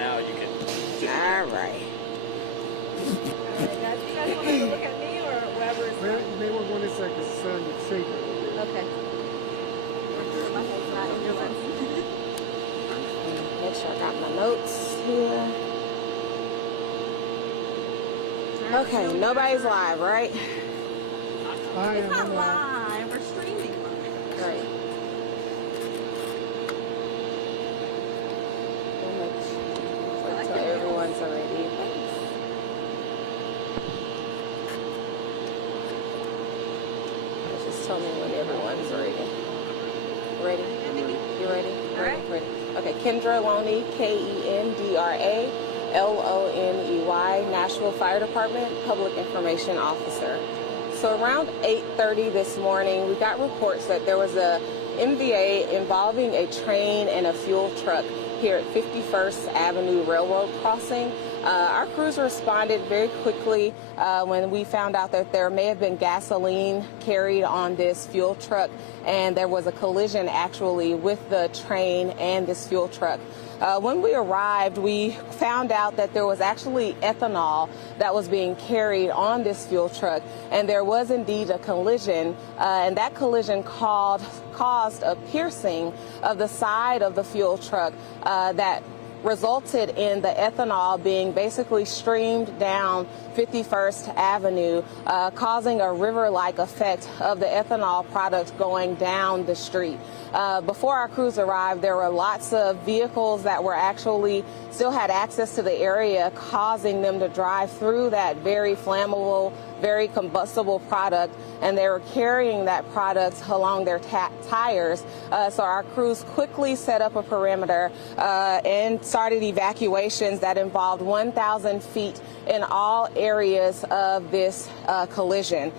now you can. All right. Guys, you guys want to look at me or whoever is... Well, you may want one this side because the sun would shake it. Okay. Make sure I got my notes here. Okay, nobody's live, right? I It's not am live. We're streaming live. Great. Wait till everyone's already. Just tell me when everyone's ready. Ready? You ready? All right. Ready. Okay, Kendra Loney, Kendra Loney, Nashville Fire Department, Public Information Officer. So around 8:30 this morning, we got reports that there was a MVA involving a train and a fuel truck here at 51st Avenue Railroad Crossing. Our crews responded very quickly when we found out that there may have been gasoline carried on this fuel truck, and there was a collision actually with the train and this fuel truck. When we arrived, we found out that there was actually ethanol that was being carried on this fuel truck, and there was indeed a collision, and that collision caused a piercing of the side of the fuel truck that resulted in the ethanol being basically streamed down 51st Avenue, causing a river-like effect of the ethanol product going down the street. Before our crews arrived, there were lots of vehicles that were actually still had access to the area, causing them to drive through that very flammable, very combustible product, and they were carrying that product along their tires. So our crews quickly set up a perimeter and started evacuations that involved 1,000 feet in all areas of this collision.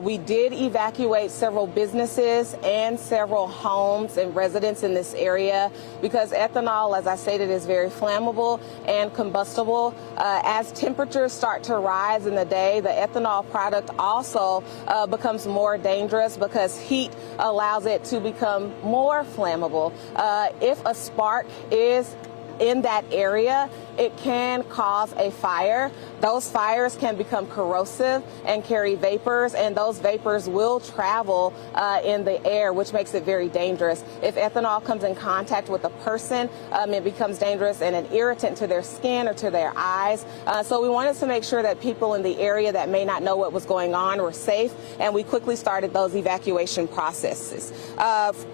We did evacuate several businesses and several homes and residents in this area because ethanol, as I stated, is very flammable and combustible. As temperatures start to rise in the day, the ethanol product also becomes more dangerous because heat allows it to become more flammable. If a spark is in that area, it can cause a fire. Those fires can become corrosive and carry vapors, and those vapors will travel in the air, which makes it very dangerous. If ethanol comes in contact with a person, it becomes dangerous and an irritant to their skin or to their eyes. So we wanted to make sure that people in the area that may not know what was going on were safe, and we quickly started those evacuation processes.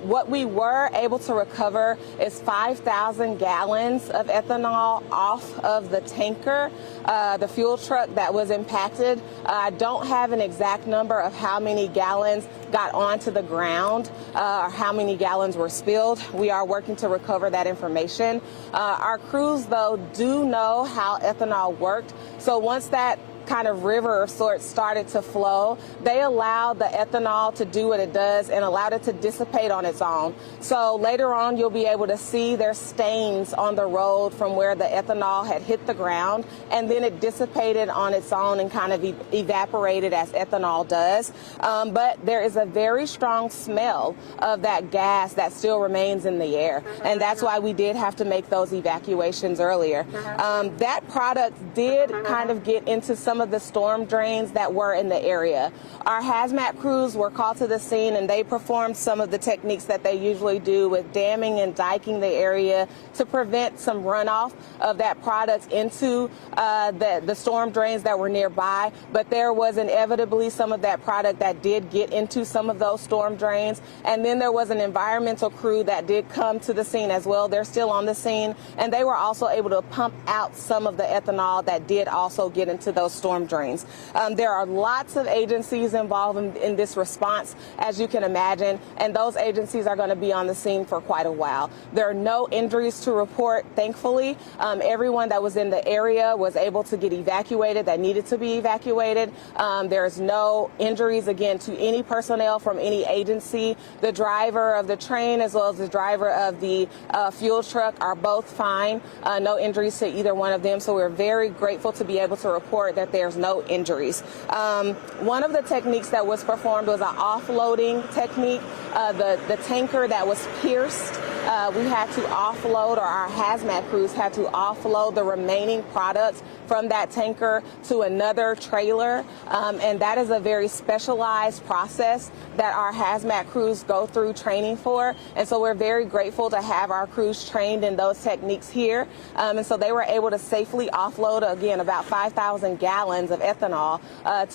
What we were able to recover is 5,000 gallons of ethanol off of the tanker, the fuel truck that was impacted. I don't have an exact number of how many gallons got onto the ground or how many gallons were spilled. We are working to recover that information. Our crews, though, do know how ethanol worked. So once that kind of river of sorts started to flow, they allowed the ethanol to do what it does and allowed it to dissipate on its own. So later on, you'll be able to see their stains on the road from where the ethanol had hit the ground, and then it dissipated on its own and kind of evaporated as ethanol does. But there is a very strong smell of that gas that still remains in the air, and that's why we did have to make those evacuations earlier. That product did kind of get into some of the storm drains that were in the area. Our hazmat crews were called to the scene, and they performed some of the techniques that they usually do with damming and diking the area to prevent some runoff of that product into the storm drains that were nearby. But there was inevitably some of that product that did get into some of those storm drains. And then there was an environmental crew that did come to the scene as well. They're still on the scene, and they were also able to pump out some of the ethanol that did also get into those storm drains. There are lots of agencies involved in this response, as you can imagine, and those agencies are going to be on the scene for quite a while. There are no injuries to report, thankfully. Everyone that was in the area was able to get evacuated that needed to be evacuated. There's no injuries, again, to any personnel from any agency. The driver of the train as well as the driver of the fuel truck are both fine. No injuries to either one of them, so we're very grateful to be able to report that there's no injuries. One of the techniques that was performed was an offloading technique. The tanker that was pierced we had to offload, or our hazmat crews had to offload the remaining products from that tanker to another trailer. And that is a very specialized process that our hazmat crews go through training for. And so we're very grateful to have our crews trained in those techniques here. And so they were able to safely offload, again, about 5,000 gallons of ethanol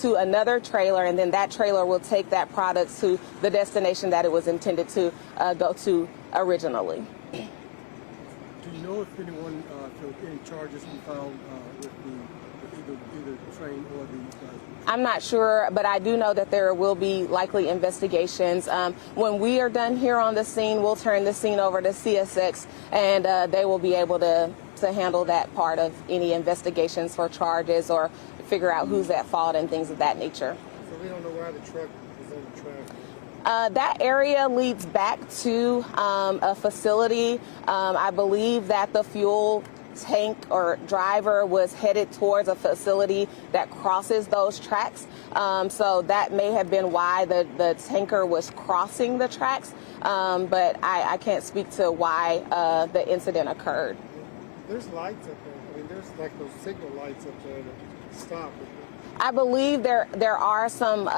to another trailer. And then that trailer will take that product to the destination that it was intended to go to originally. Do you know if anyone, if any charges been found with either the train or the? I'm not sure, but I do know that there will be likely investigations. When we are done here on the scene, we'll turn the scene over to CSX, and they will be able to handle that part of any investigations for charges or figure out who's at fault and things of that nature. So we don't know why the truck is on the track. That area leads back to a facility. I believe that the fuel tank or driver was headed towards a facility that crosses those tracks. So that may have been why the tanker was crossing the tracks. But I can't speak to why the incident occurred. There's lights up there. I mean, there's like those signal lights up there to stop. I believe there are some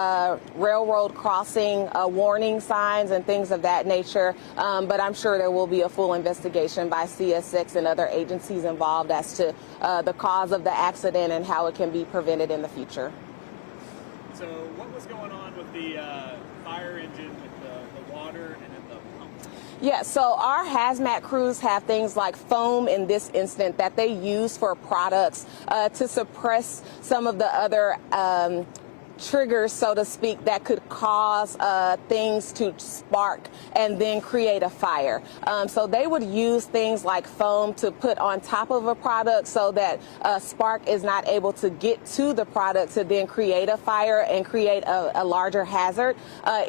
railroad crossing warning signs and things of that nature, but I'm sure there will be a full investigation by CSX and other agencies involved as to the cause of the accident and how it can be prevented in the future. So what was going on with the fire engine, with the water and then the pump? Yeah, so our hazmat crews have things like foam in this instant that they use for products to suppress some of the other triggers, so to speak, that could cause things to spark and then create a fire. So they would use things like foam to put on top of a product so that spark is not able to get to the product to then create a fire and create a larger hazard.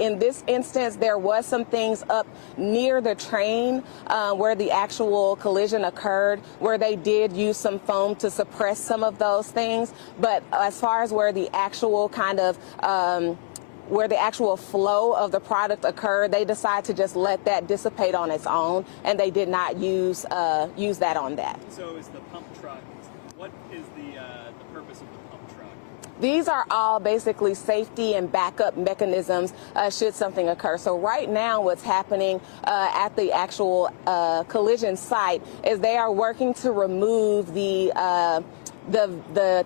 In this instance, there was some things up near the train where the actual collision occurred, where they did use some foam to suppress some of those things. But as far as where the actual where the actual flow of the product occurred, they decided to just let that dissipate on its own, and they did not use that on that. So is the pump truck, what is the purpose of the pump truck? These are all basically safety and backup mechanisms should something occur. So right now what's happening at the actual collision site is they are working to remove the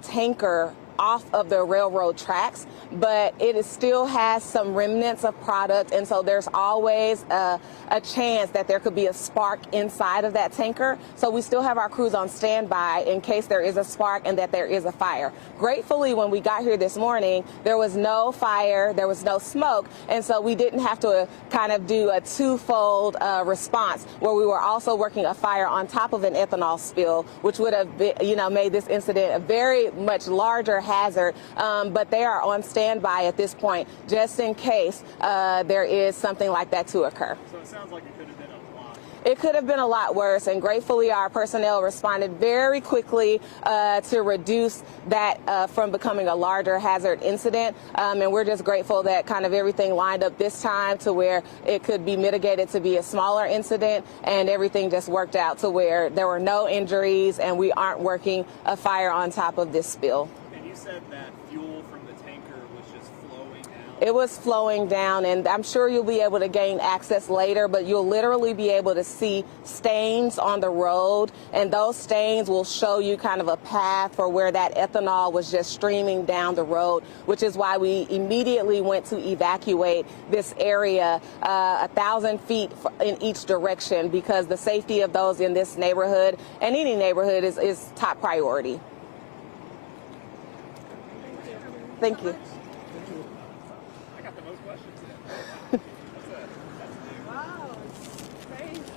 tanker off of the railroad tracks, but it still has some remnants of product, and so there's always a chance that there could be a spark inside of that tanker. So we still have our crews on standby in case there is a spark and that there is a fire. Gratefully, when we got here this morning, there was no fire, there was no smoke, and so we didn't have to kind of do a twofold response where we were also working a fire on top of an ethanol spill, which would have been, made this incident a very much larger hazard, but they are on standby at this point just in case there is something like that to occur. So it sounds like it could have been a lot. It could have been a lot worse, and gratefully our personnel responded very quickly to reduce that from becoming a larger hazard incident, and we're just grateful that kind of everything lined up this time to where it could be mitigated to be a smaller incident, and everything just worked out to where there were no injuries and we aren't working a fire on top of this spill. And you said that fuel from the tanker was just flowing out. It was flowing down, and I'm sure you'll be able to gain access later, but you'll literally be able to see stains on the road, and those stains will show you kind of a path for where that ethanol was just streaming down the road, which is why we immediately went to evacuate this area 1,000 feet in each direction, because the safety of those in this neighborhood and any neighborhood is top priority. Thank you. I got the most questions today.